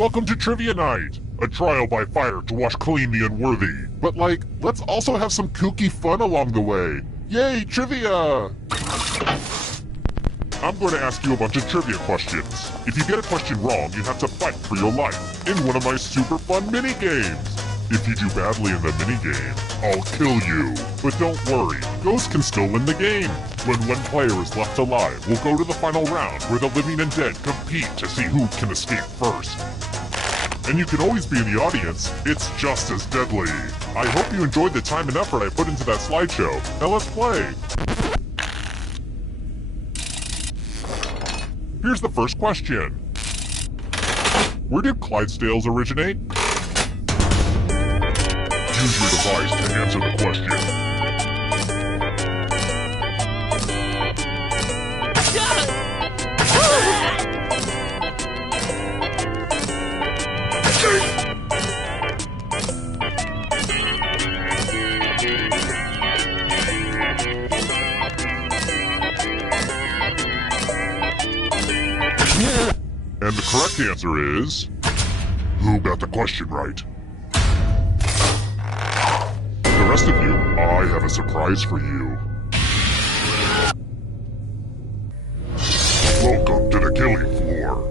Welcome to Trivia Night, a trial by fire to wash clean the unworthy. But like, let's also have some kooky fun along the way. Yay, trivia! I'm going to ask you a bunch of trivia questions. If you get a question wrong, you have to fight for your life in one of my super fun mini-games. If you do badly in the minigame, I'll kill you. But don't worry, Ghost can still win the game. When one player is left alive, we'll go to the final round where the living and dead compete to see who can escape first. And you can always be in the audience, it's just as deadly. I hope you enjoyed the time and effort I put into that slideshow. Now let's play. Here's the first question. Where did Clydesdales originate? Use your device to answer the question. And the correct answer is... who got the question right? The rest of you, I have a surprise for you. Welcome to the killing floor.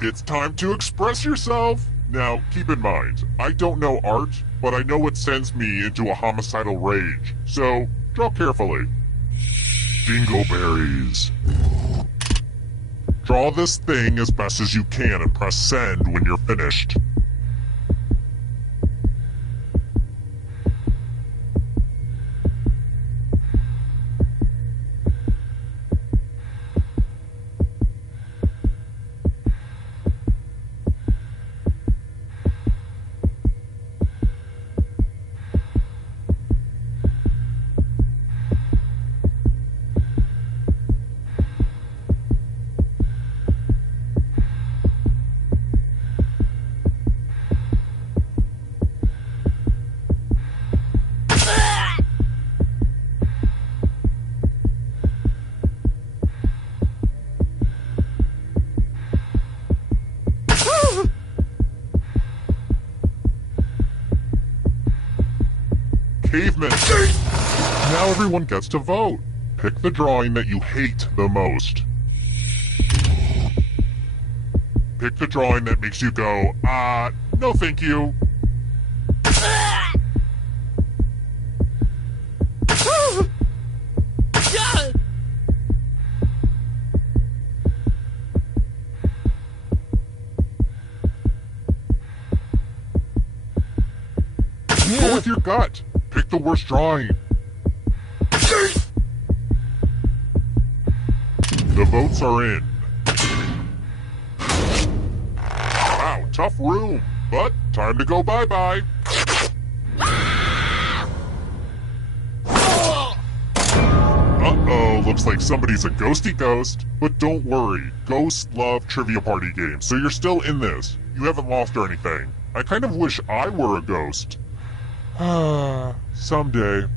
It's time to express yourself! Now, keep in mind, I don't know art, but I know it sends me into a homicidal rage, so draw carefully. Dingleberries. Draw this thing as best as you can and press send when you're finished. Caveman. Now everyone gets to vote. Pick the drawing that you hate the most. Pick the drawing that makes you go, no thank you. Go with your gut. Pick the worst drawing. The votes are in. Wow, tough room, but time to go bye-bye. Uh-oh, looks like somebody's a ghosty ghost. But don't worry, ghosts love trivia party games, so you're still in this. You haven't lost or anything. I kind of wish I were a ghost. Someday.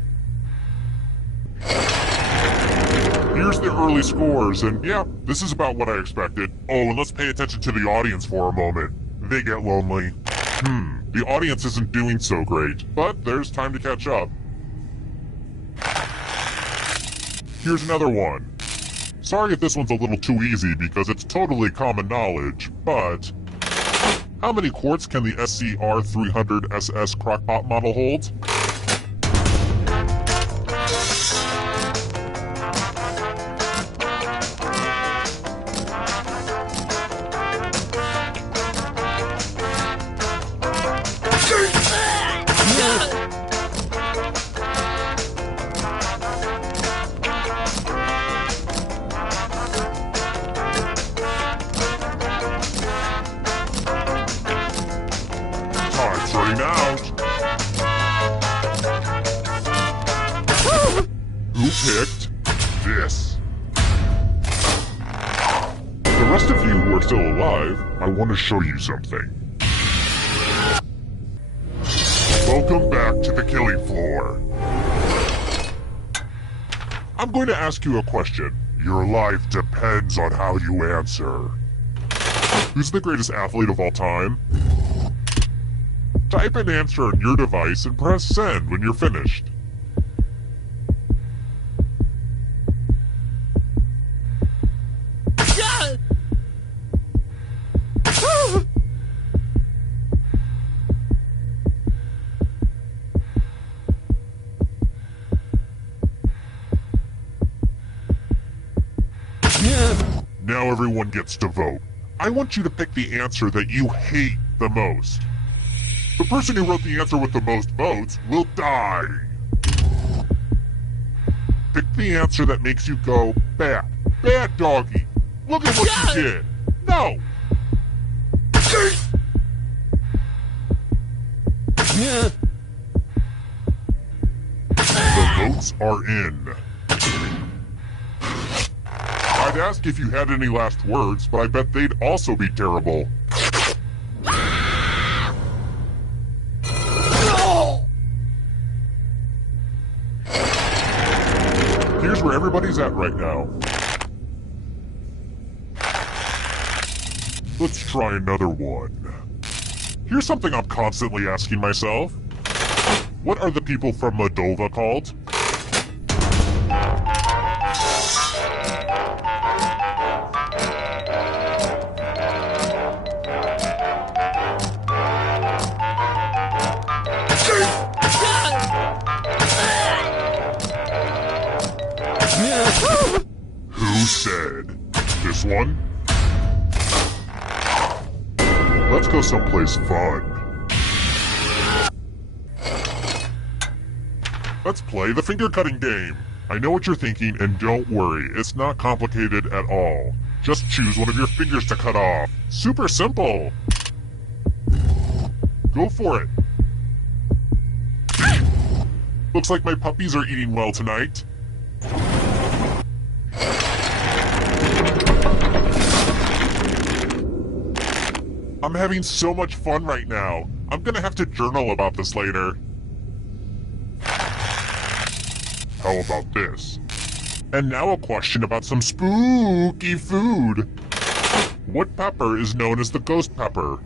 Here's the early scores, and yeah, this is about what I expected. Oh, and let's pay attention to the audience for a moment. They get lonely. The audience isn't doing so great, but there's time to catch up. Here's another one. Sorry if this one's a little too easy because it's totally common knowledge, but... how many quarts can the SCR-300SS crockpot model hold? Time's running out. Who picked this? The rest of you who are still alive, I want to show you something. Welcome back to the killing floor. I'm going to ask you a question. Your life depends on how you answer. Who's the greatest athlete of all time? Type an answer on your device and press send when you're finished. Now everyone gets to vote. I want you to pick the answer that you hate the most. The person who wrote the answer with the most votes will die. Pick the answer that makes you go, bad. Bad doggy. Look at what you did. No. The votes are in. I'd ask if you had any last words, but I bet they'd also be terrible. Here's where everybody's at right now. Let's try another one. Here's something I'm constantly asking myself. What are the people from Moldova called? Who said? This one? Let's go someplace fun. Let's play the finger cutting game. I know what you're thinking, and don't worry, it's not complicated at all. Just choose one of your fingers to cut off. Super simple. Go for it. Looks like my puppies are eating well tonight. I'm having so much fun right now. I'm gonna have to journal about this later. How about this? And now a question about some spooky food. What pepper is known as the ghost pepper?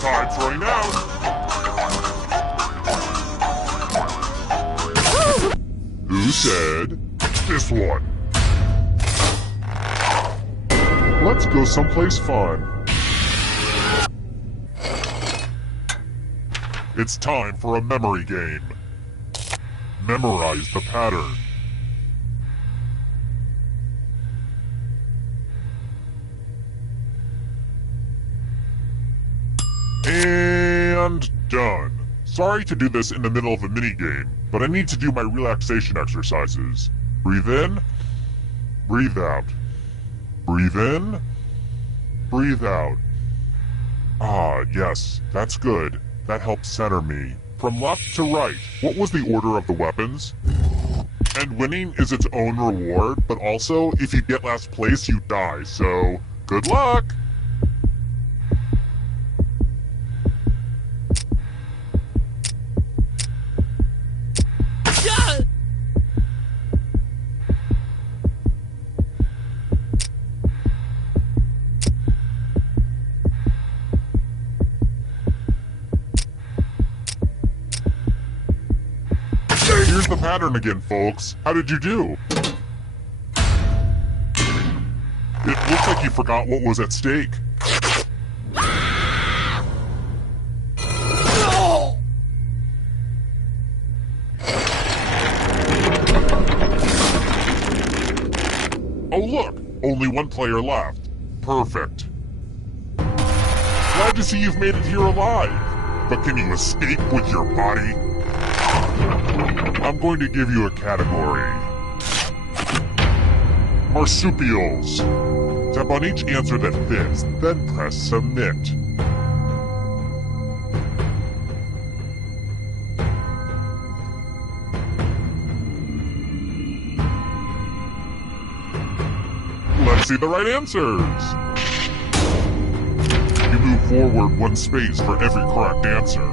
Time's running out. Who said this one? Let's go someplace fun. It's time for a memory game. Memorize the pattern. And done. Sorry to do this in the middle of a minigame, but I need to do my relaxation exercises. Breathe in, breathe out. Breathe in, breathe out. Ah, yes, that's good. That helps center me. From left to right, what was the order of the weapons? And winning is its own reward, but also, if you get last place, you die, so good luck! Here's the pattern again, folks. How did you do? It looks like you forgot what was at stake. Oh look! Only one player left. Perfect. Glad to see you've made it here alive. But can you escape with your body? I'm going to give you a category. Marsupials. Tap on each answer that fits, then press submit. see the right answers. You move forward 1 space for every correct answer.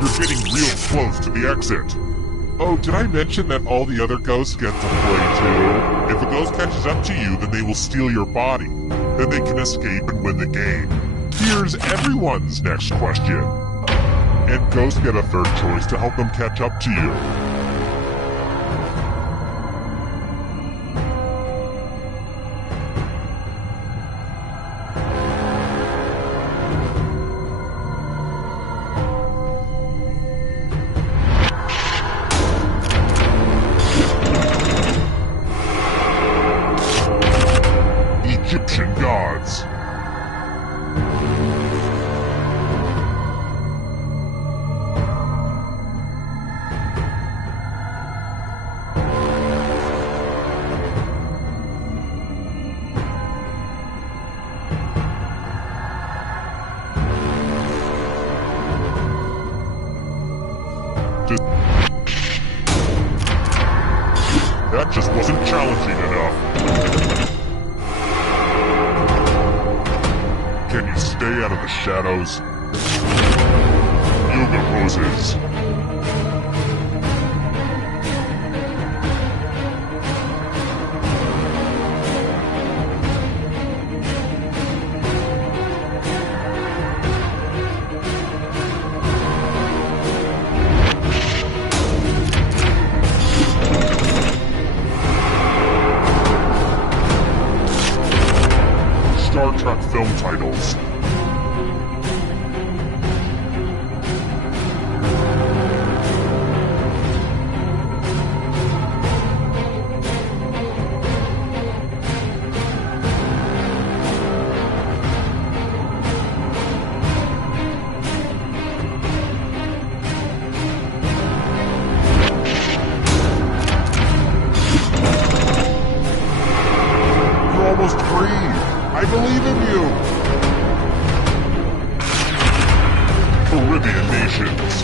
You're getting real close to the exit. Oh, did I mention that all the other ghosts get to play too? If a ghost catches up to you, then they will steal your body. Then they can escape and win the game. Here's everyone's next question. And ghosts get a third choice to help them catch up to you. Egyptian gods. That just wasn't challenging enough. Can you stay out of the shadows? Yoga poses. Star Trek film titles. You're almost free. I believe in you! Caribbean nations.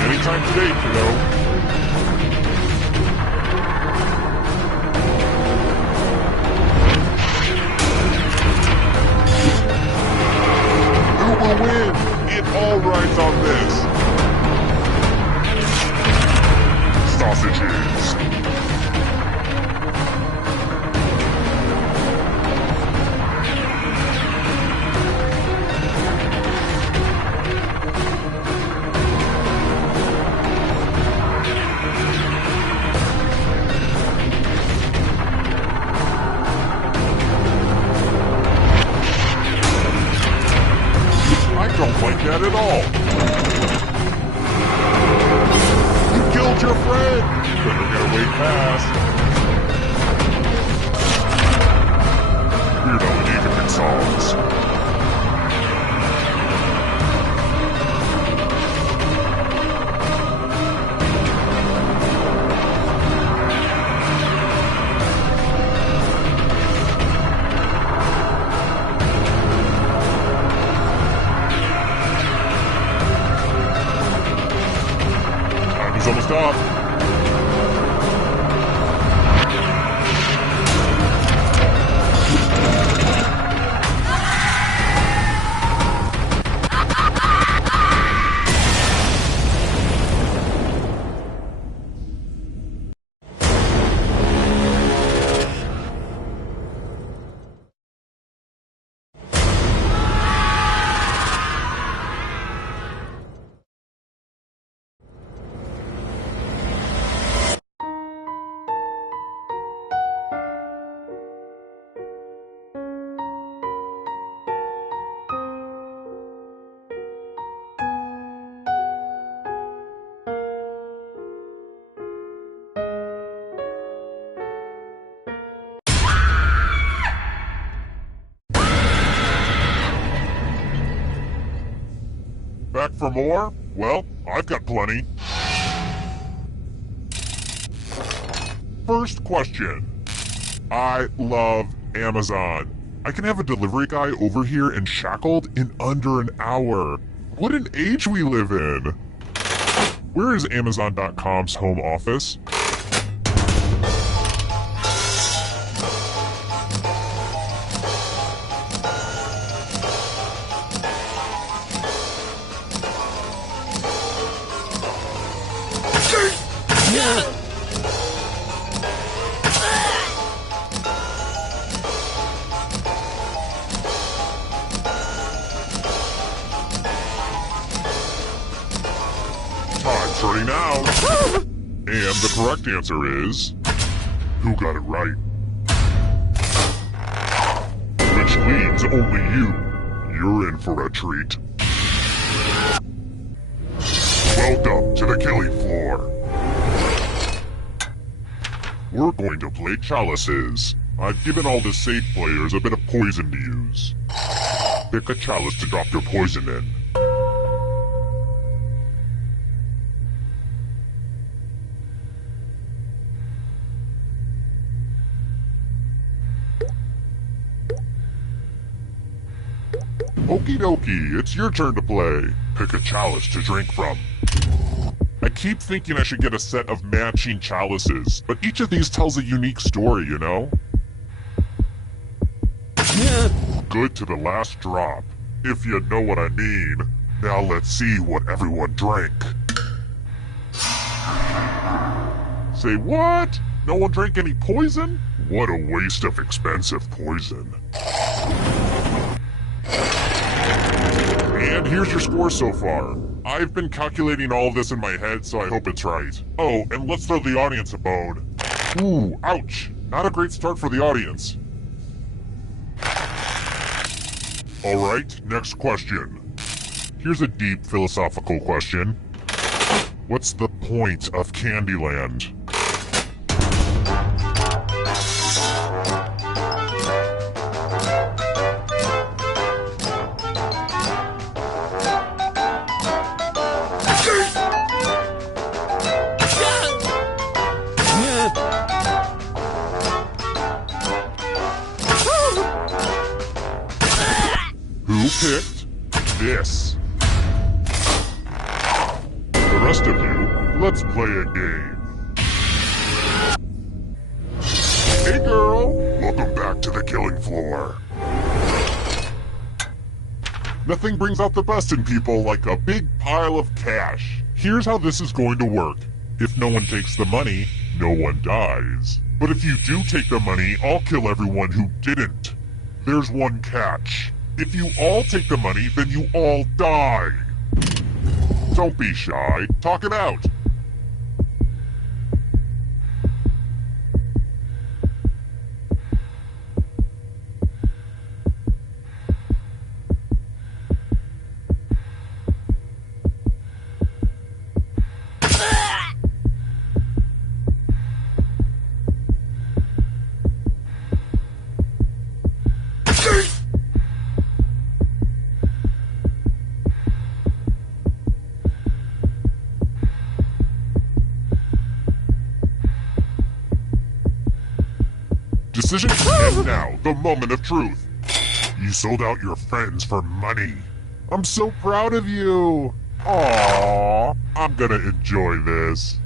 Anytime today, kiddo. Who will win? It all rides on this. Sausages. Don't like that at all. You killed your friend. Better get away fast. Weirdo enigmatic songs. It's almost up. back for more? Well, I've got plenty. First question. I love Amazon. I can have a delivery guy over here and shackled in under an hour. What an age we live in. Where is Amazon.com's home office? Time's running out. And the correct answer is... Who got it right? Which means only you. You're in for a treat. Welcome to the killing floor. We're going to play chalices. I've given all the safe players a bit of poison to use. Pick a chalice to drop your poison in. Okie dokie, it's your turn to play. Pick a chalice to drink from. I keep thinking I should get a set of matching chalices, but each of these tells a unique story, you know? Good to the last drop, if you know what I mean. Now let's see what everyone drank. Say what? No one drank any poison? What a waste of expensive poison. And here's your score so far. I've been calculating all of this in my head, so I hope it's right. Oh, and let's throw the audience a bone. Ooh, ouch. Not a great start for the audience. Alright, next question. Here's a deep philosophical question. What's the point of Candyland? Who picked this? The rest of you, let's play a game. Hey girl, welcome back to the killing floor. Nothing brings out the best in people like a big pile of cash. Here's how this is going to work. If no one takes the money, no one dies. But if you do take the money, I'll kill everyone who didn't. There's one catch. If you all take the money, then you all die. Don't be shy. Talk it out. Decision, and now, the moment of truth. You sold out your friends for money. I'm so proud of you. Aww, I'm gonna enjoy this.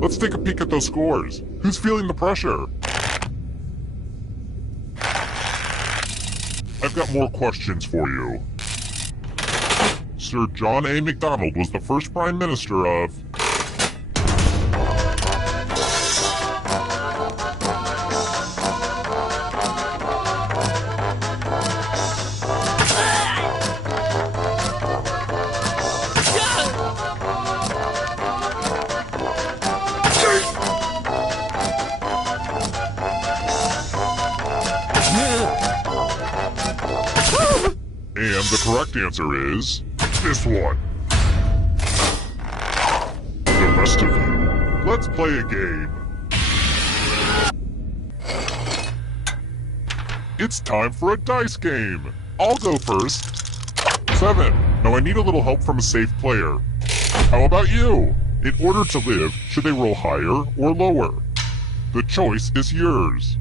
Let's take a peek at those scores. Who's feeling the pressure? I've got more questions for you. Sir John A. MacDonald was the first Prime Minister of... And the correct answer is... this one. The rest of you, Let's play a game. It's time for a dice game. I'll go first. 7. Now I need a little help from a safe player. How about you? In order to live, should they roll higher or lower? The choice is yours.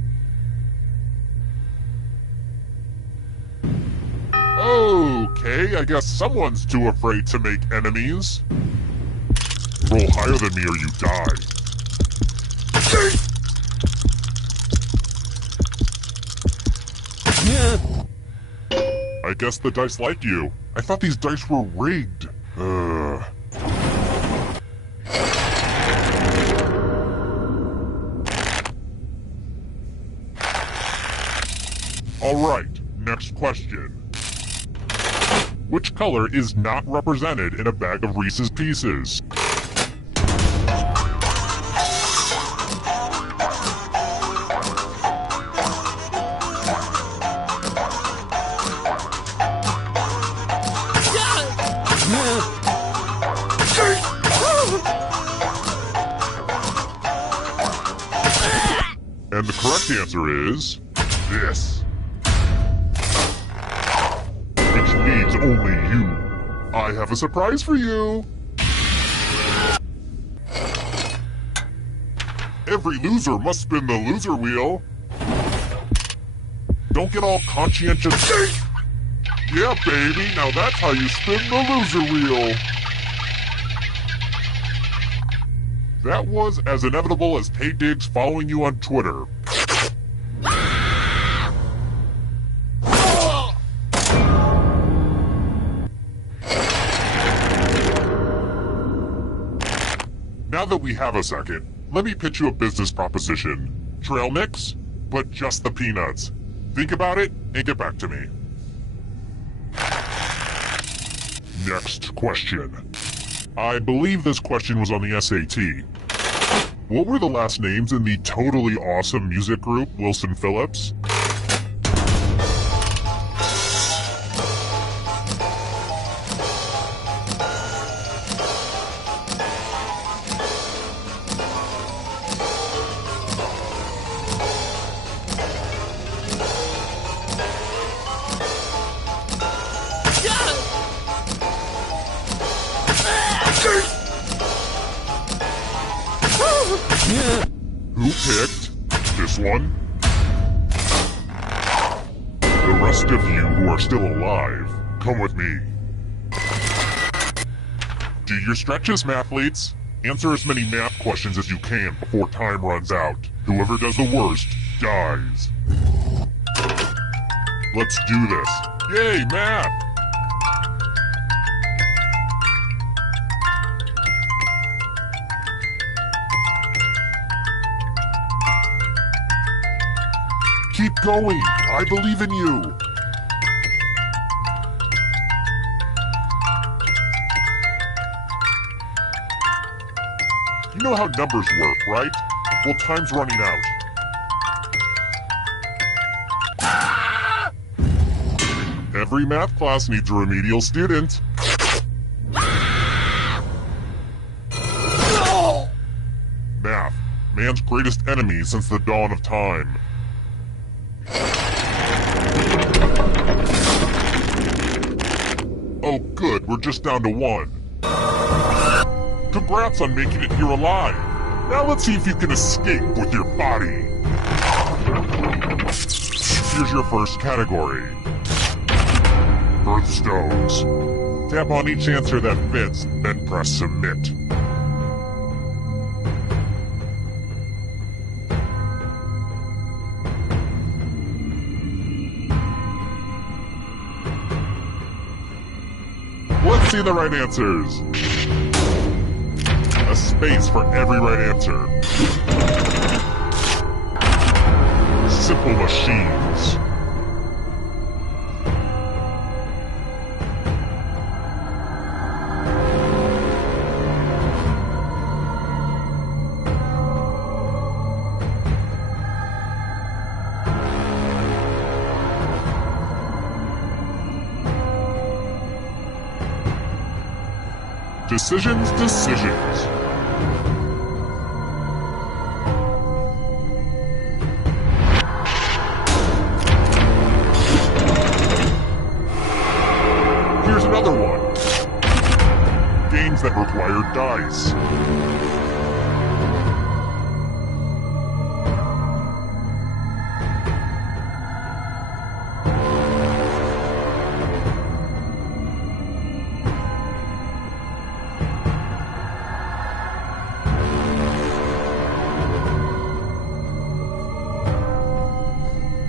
Okay, I guess someone's too afraid to make enemies. Roll higher than me or you die. I guess the dice like you. I thought these dice were rigged. Alright, next question. Which color is not represented in a bag of Reese's Pieces? And the correct answer is this. Which needs only you. I have a surprise for you. Every loser must spin the loser wheel. Don't get all conscientious. Yeah, baby, now that's how you spin the loser wheel. That was as inevitable as Tay Diggs following you on Twitter. Now that we have a second, let me pitch you a business proposition. Trail mix, but just the peanuts. Think about it and get back to me. Next question. I believe this question was on the SAT. What were the last names in the totally awesome music group Wilson Phillips? Who picked this one? The rest of you who are still alive, come with me. Do your stretches, mathletes. Answer as many math questions as you can before time runs out. Whoever does the worst dies. Let's do this. Yay, math! Keep going. I believe in you. You know how numbers work, right? Well, time's running out. Every math class needs a remedial student. Math, man's greatest enemy since the dawn of time. Oh good, we're just down to 1. Congrats on making it here alive. Now let's see if you can escape with your body. Here's your first category. Birthstones. Tap on each answer that fits, then press submit. Let's see the right answers. A space for every right answer. Simple machines. Decisions. games that require dice.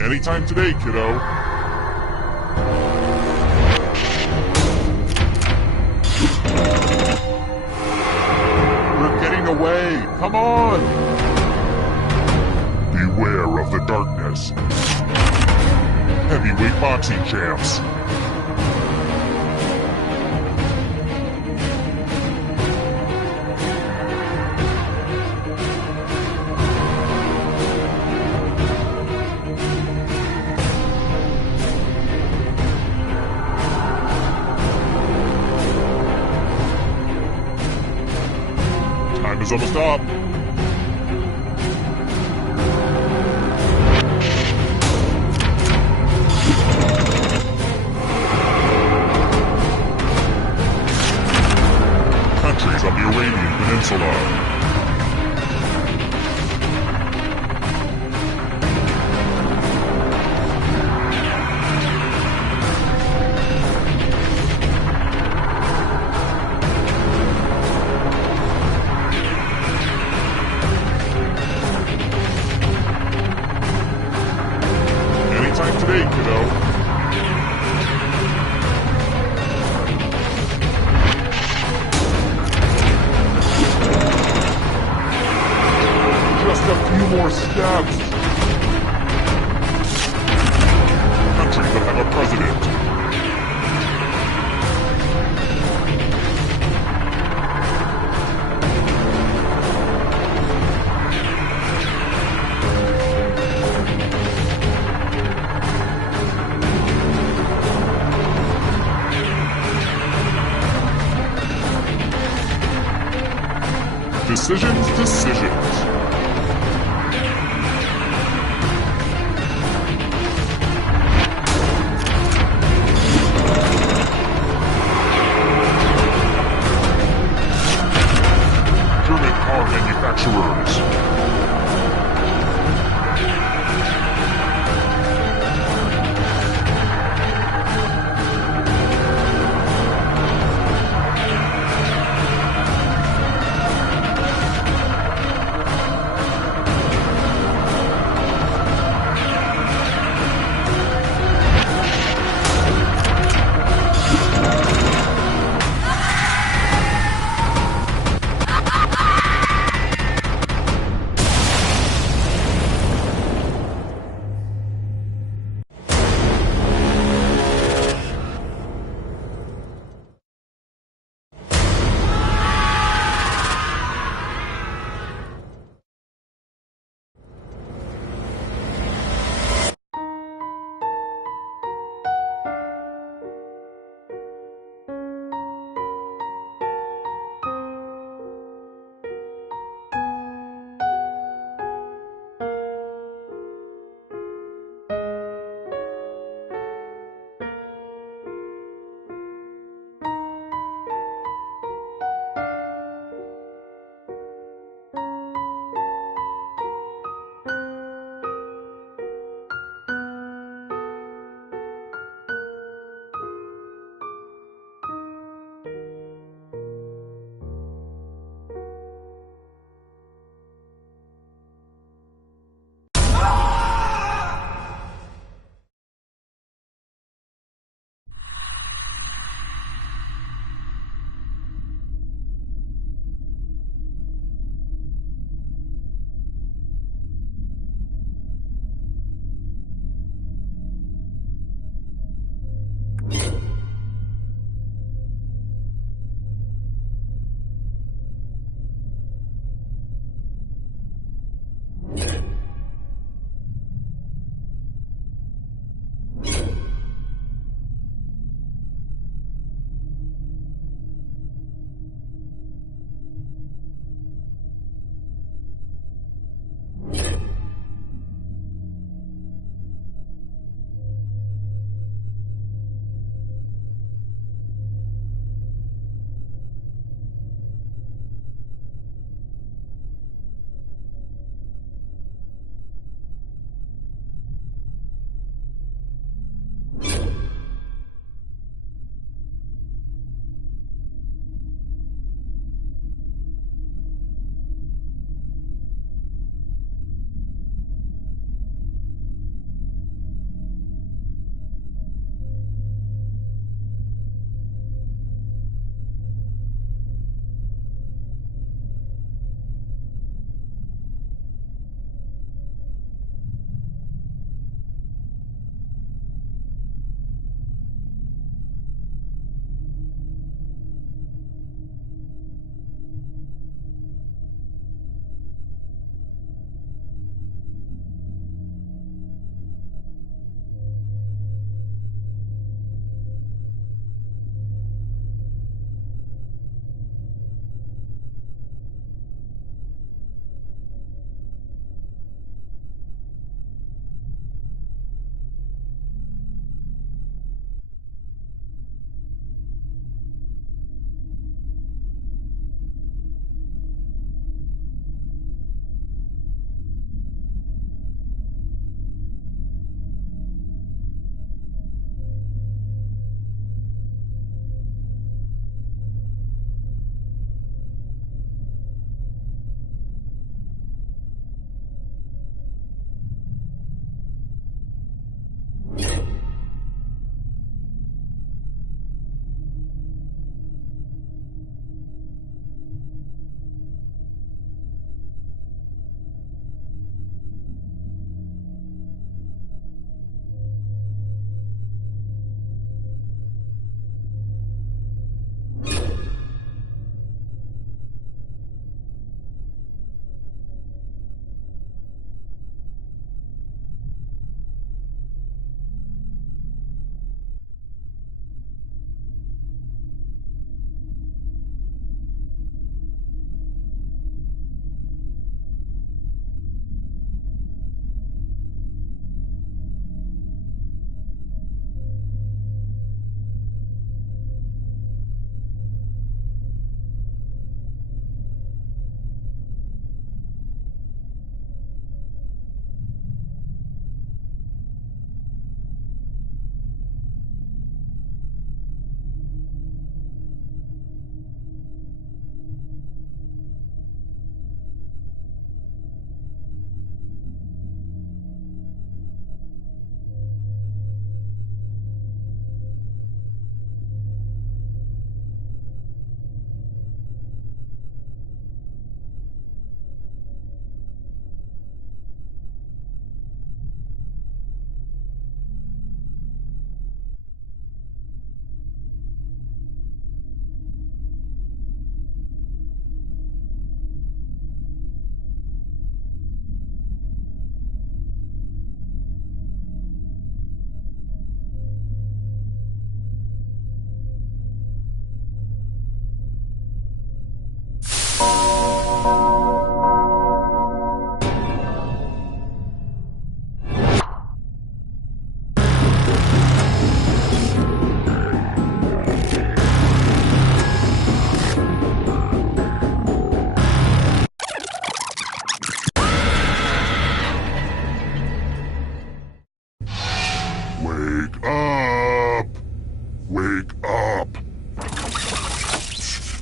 Anytime today, kiddo. We're getting away! Come on! Beware of the darkness. Heavyweight boxing champs. Time is almost up. Countries on the Arabian Peninsula. Anytime today, kiddo. Just a few more steps. Countries that have a president. Decisions. German car manufacturers.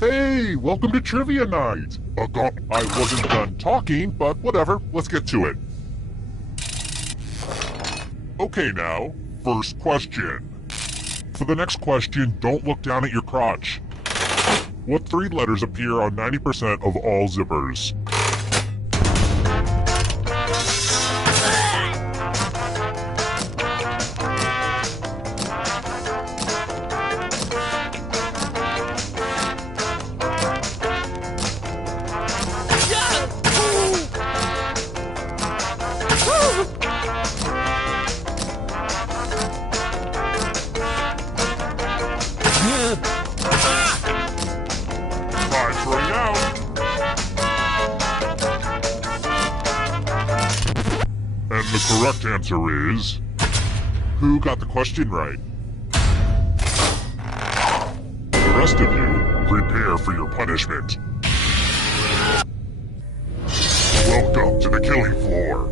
Hey, welcome to Trivia Night! I wasn't done talking, but whatever, let's get to it. Okay now, first question. For the next question, don't look down at your crotch. What three letters appear on 90% of all zippers? Time's running out. And the correct answer is... Who got the question right? The rest of you, prepare for your punishment. Welcome to the killing floor.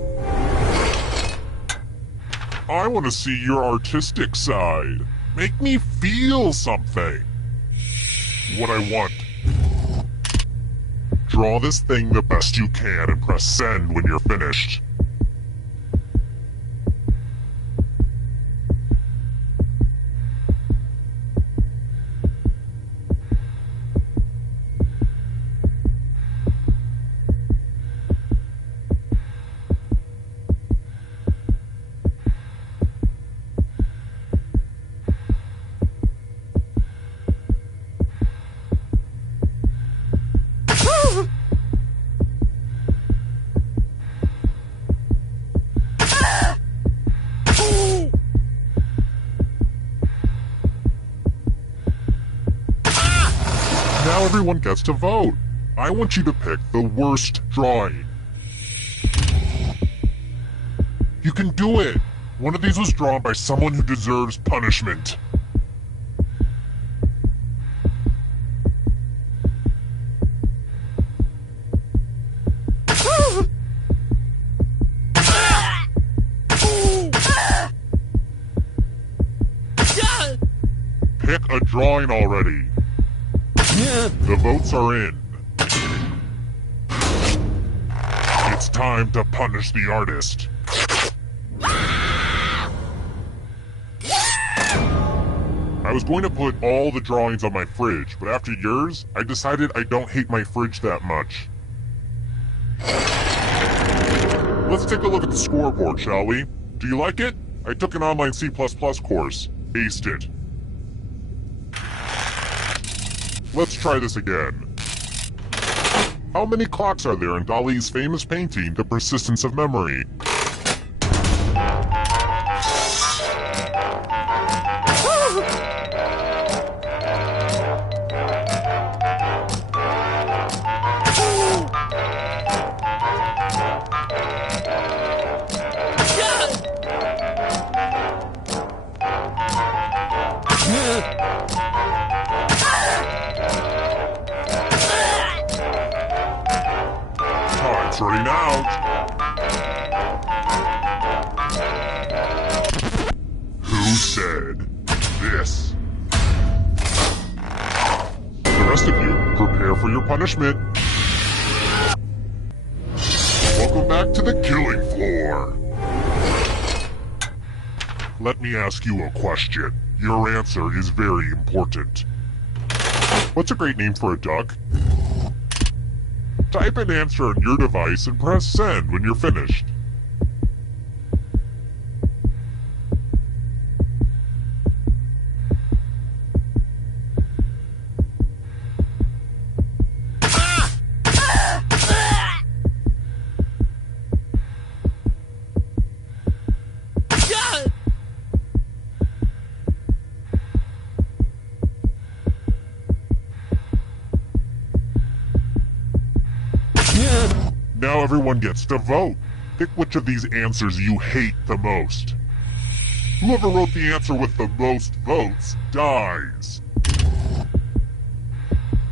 I want to see your artistic side. Make me feel something. What I want. Draw this thing the best you can and press send when you're finished. Now everyone gets to vote. I want you to pick the worst drawing. You can do it! One of these was drawn by someone who deserves punishment. Pick a drawing already. The votes are in. It's time to punish the artist. I was going to put all the drawings on my fridge, but after yours, I decided I don't hate my fridge that much. Let's take a look at the scoreboard, shall we? Do you like it? I took an online C++ course. Aced it. Let's try this again. How many clocks are there in Dali's famous painting, The Persistence of Memory? Time's running out. Who said this? The rest of you, prepare for your punishment. Welcome back to the killing floor. Let me ask you a question. Your answer is very important. What's a great name for a duck? Type an answer on your device and press send when you're finished. Now everyone gets to vote. Pick which of these answers you hate the most. Whoever wrote the answer with the most votes dies.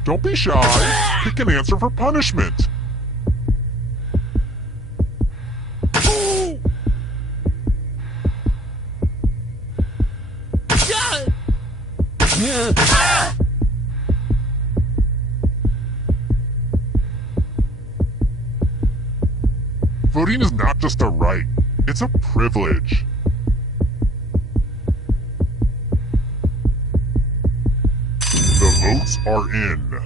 Don't be shy. Pick an answer for punishment. Voting is not just a right, it's a privilege. The votes are in.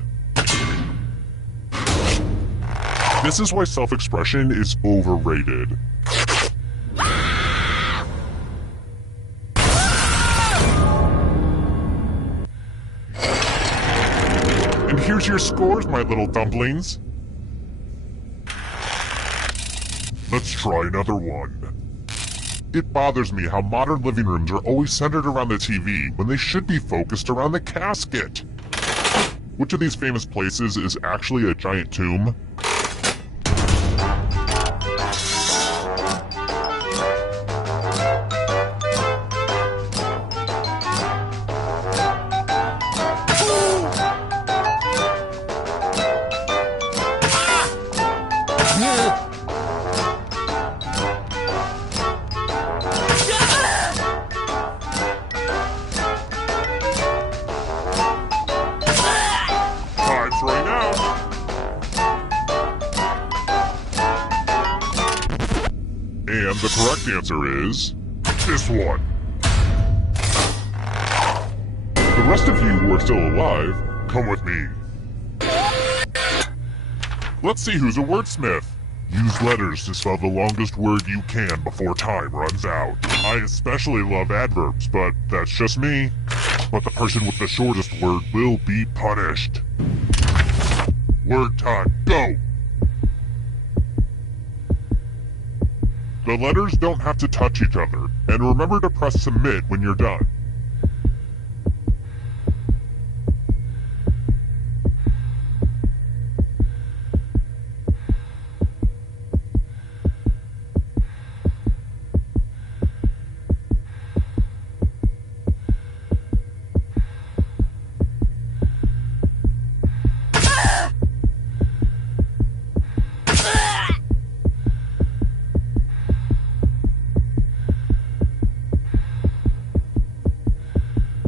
This is why self-expression is overrated. And here's your scores, my little dumplings. Let's try another one. It bothers me how modern living rooms are always centered around the TV when they should be focused around the casket. Which of these famous places is actually a giant tomb? And the correct answer is this one. The rest of you who are still alive, come with me. Let's see who's a wordsmith. Use letters to spell the longest word you can before time runs out. I especially love adverbs, but that's just me. But the person with the shortest word will be punished. Word time, go! The letters don't have to touch each other, and remember to press submit when you're done.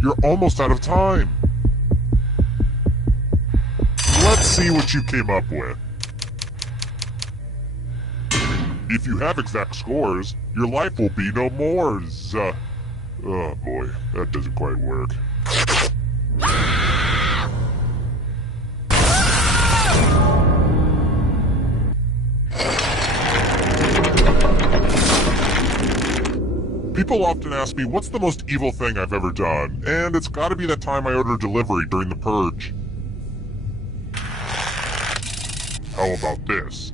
You're almost out of time. Let's see what you came up with. If you have exact scores, your life will be no more. Oh boy, that doesn't quite work. People often ask me what's the most evil thing I've ever done, and it's gotta be that time I ordered delivery during the purge. How about this?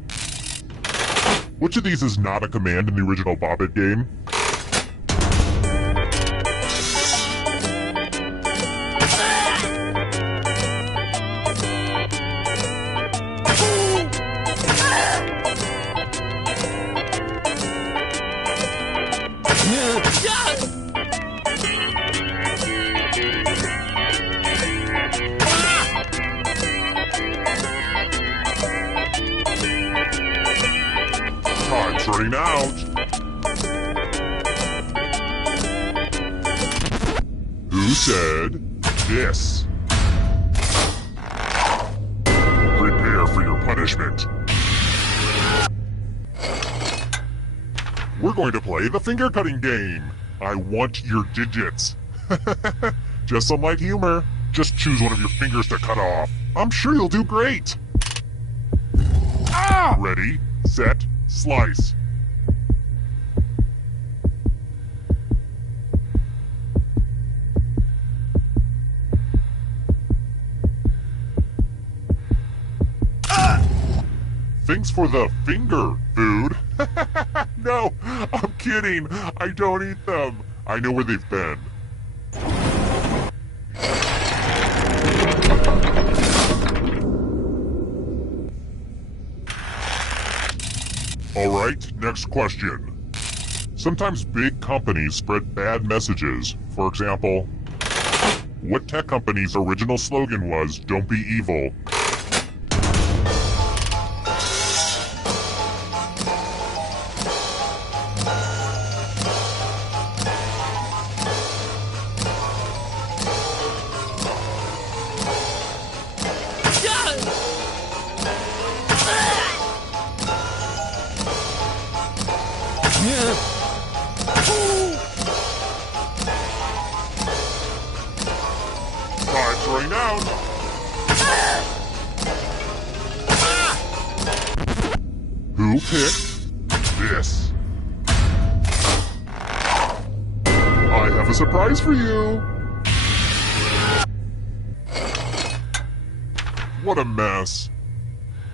Which of these is not a command in the original Bobbit game? Time's running out. Who said this? Prepare for your punishment. We're going to play the finger cutting game. I want your digits. Just some light humor. Just choose one of your fingers to cut off. I'm sure you'll do great. Ah! Ready, set, slice. Thanks for the finger food. No, I'm kidding. I don't eat them. I know where they've been. Alright, next question. Sometimes big companies spread bad messages. For example, what tech company's original slogan was, "Don't be evil"? Time's running out. Who picked this? I have a surprise for you. What a mess.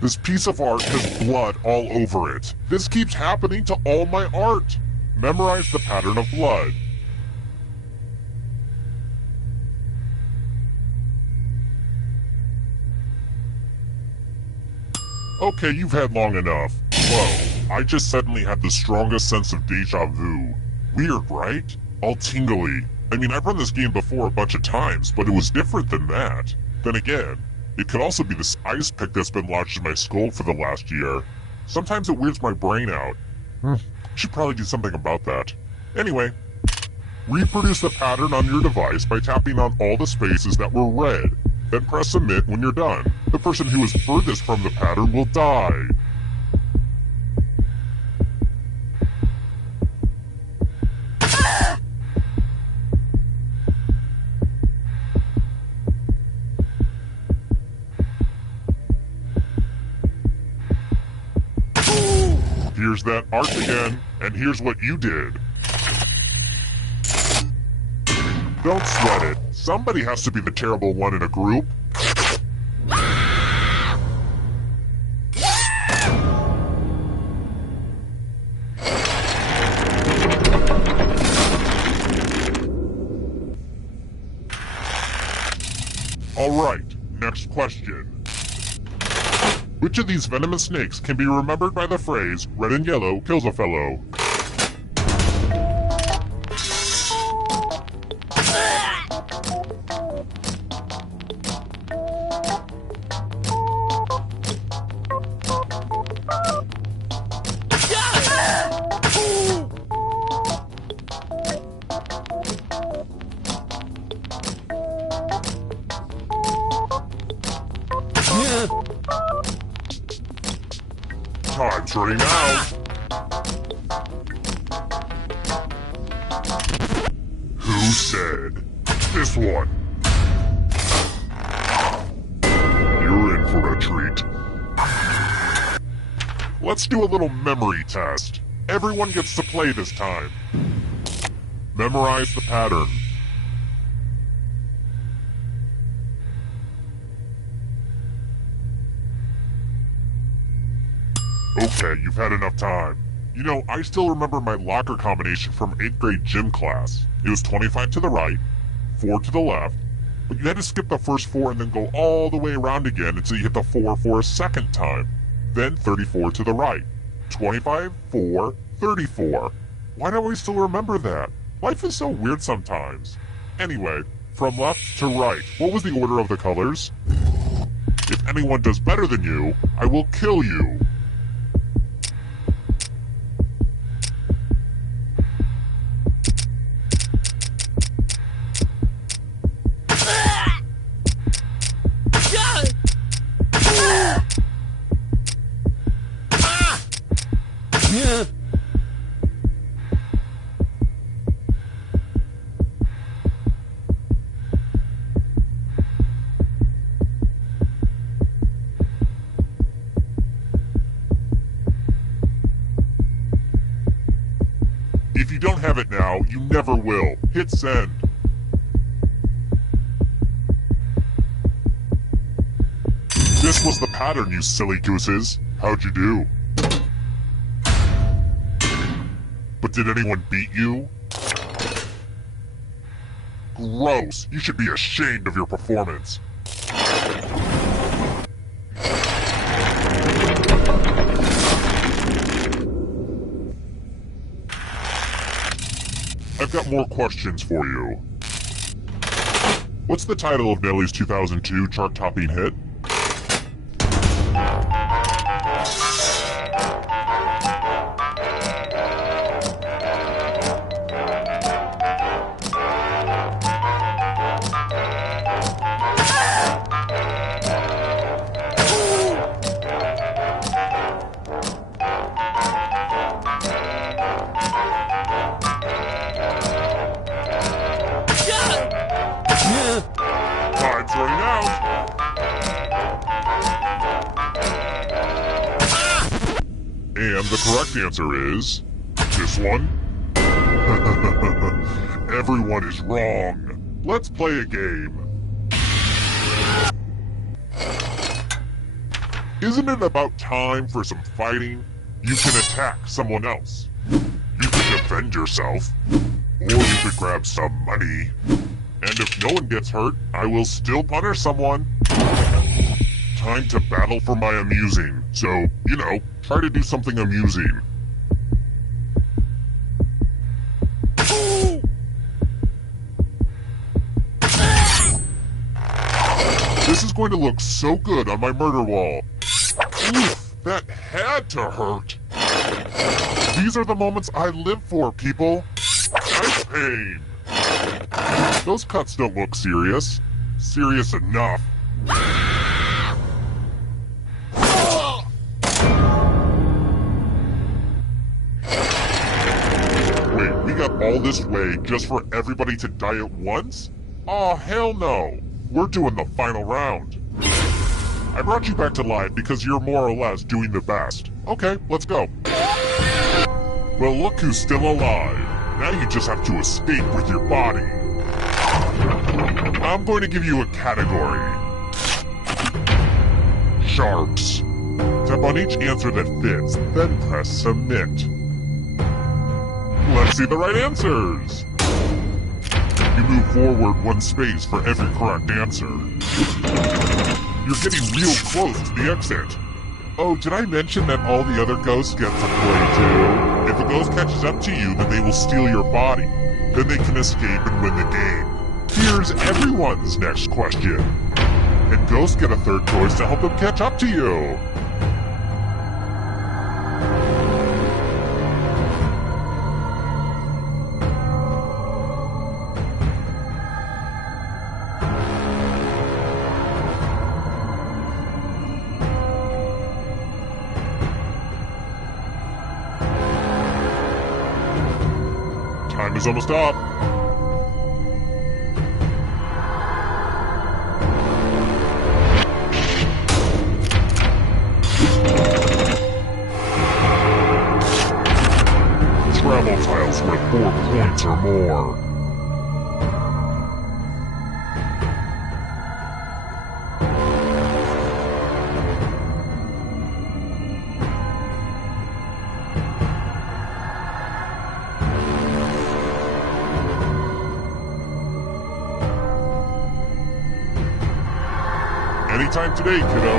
This piece of art has blood all over it. This keeps happening to all my art. Memorize the pattern of blood. Okay, you've had long enough. Whoa, I just suddenly had the strongest sense of deja vu. Weird, right? All tingly. I mean, I've run this game before a bunch of times, but it was different than that. Then again, it could also be this ice pick that's been lodged in my skull for the last year. Sometimes it weirds my brain out. Should probably do something about that. Anyway, reproduce the pattern on your device by tapping on all the spaces that were red. Then press submit when you're done. The person who is furthest from the pattern will die. Here's that art again, and here's what you did. Don't sweat it. Somebody has to be the terrible one in a group. Alright, next question. Which of these venomous snakes can be remembered by the phrase, red and yellow kills a fellow? Time's running out. Who said this one? You're in for a treat. Let's do a little memory test. Everyone gets to play this time. Memorize the pattern. Okay, you've had enough time. You know, I still remember my locker combination from 8th grade gym class. It was 25 to the right, 4 to the left, but you had to skip the first 4 and then go all the way around again until you hit the 4 for a second time. Then 34 to the right. 25, 4, 34. Why don't we still remember that? Life is so weird sometimes. Anyway, from left to right, what was the order of the colors? If anyone does better than you, I will kill you. If you don't have it now, you never will. Hit send. This was the pattern, you silly gooses. How'd you do? But did anyone beat you? Gross. You should be ashamed of your performance. I've got more questions for you. What's the title of Nelly's 2002 chart-topping hit? And the correct answer is... this one? Everyone is wrong. Let's play a game. Isn't it about time for some fighting? You can attack someone else. You can defend yourself. Or you could grab some money. And if no one gets hurt, I will still punish someone. Time to battle for my amusing. So, you know, try to do something amusing. This is going to look so good on my murder wall. Oof, that had to hurt. These are the moments I live for, people. Nice pain. Those cuts don't look serious. Serious enough. Wait, we got all this way just for everybody to die at once? Oh, hell no. We're doing the final round. I brought you back to life because you're more or less doing the best. Okay, let's go. Well, look who's still alive. Now you just have to escape with your body. I'm going to give you a category. Sharps. Tap on each answer that fits, then press submit. Let's see the right answers. You move forward one space for every correct answer. You're getting real close to the exit. Oh, did I mention that all the other ghosts get to play too? If a ghost catches up to you, then they will steal your body. Then they can escape and win the game. Here's everyone's next question. And ghosts get a third choice to help them catch up to you. Time is almost up. Travel tiles worth 4 points or more. Anytime today, kiddo.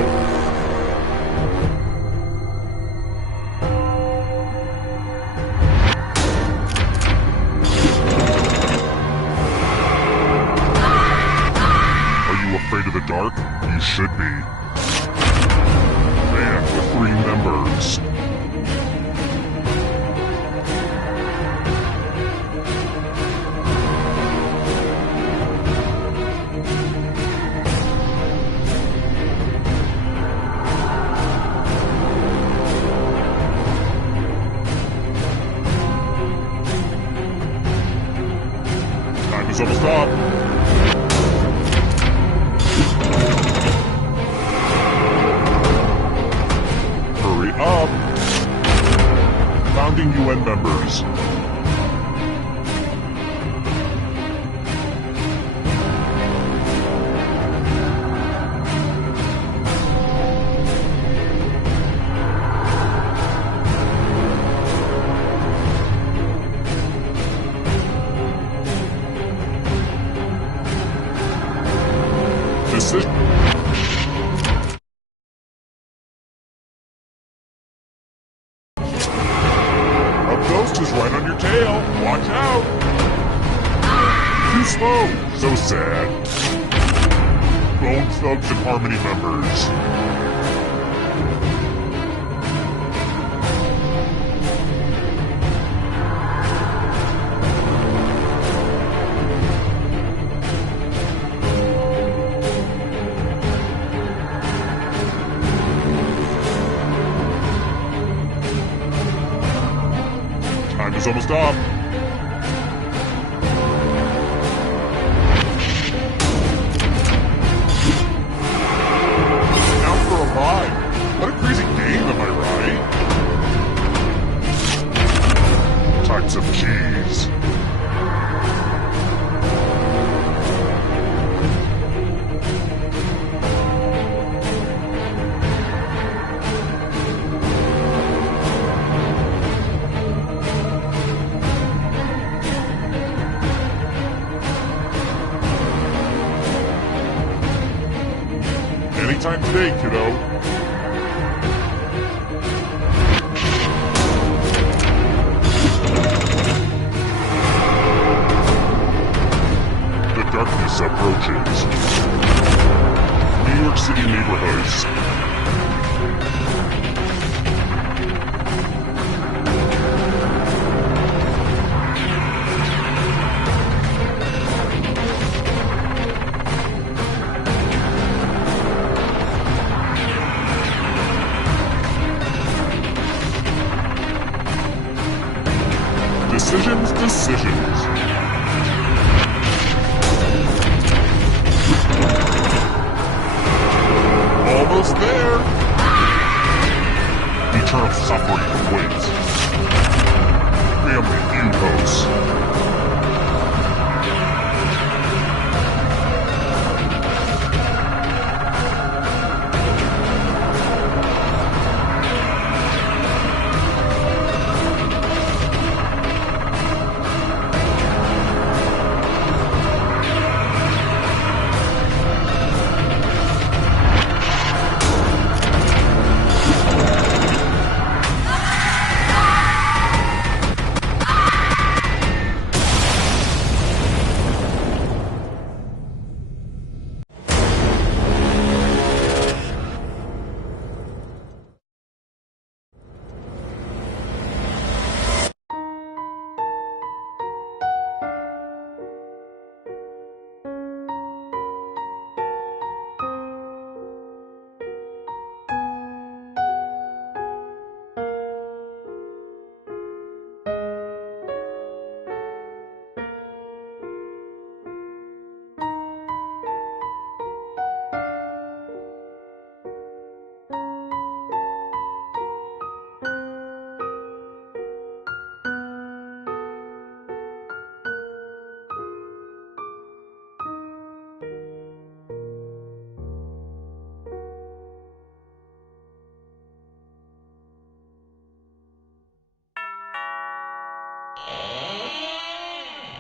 Afraid of the dark? You should be. Band with 3 members. Time is almost up. Up. Founding UN members. Decision. Ghost is right on your tail. Watch out. Too slow. So sad. Bone Thugs and Harmony members. Time is almost up. Now for a ride. What a crazy game, am I right? Valentine's Day, kiddo. The darkness approaches. New York City neighborhoods. Decisions. Almost there. Eternal suffering awaits. Family feud hosts.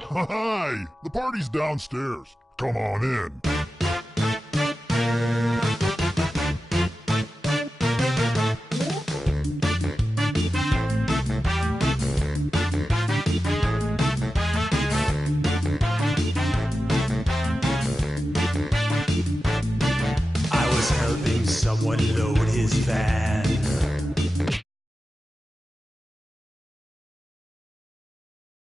Hi! The party's downstairs. Come on in. I was helping someone load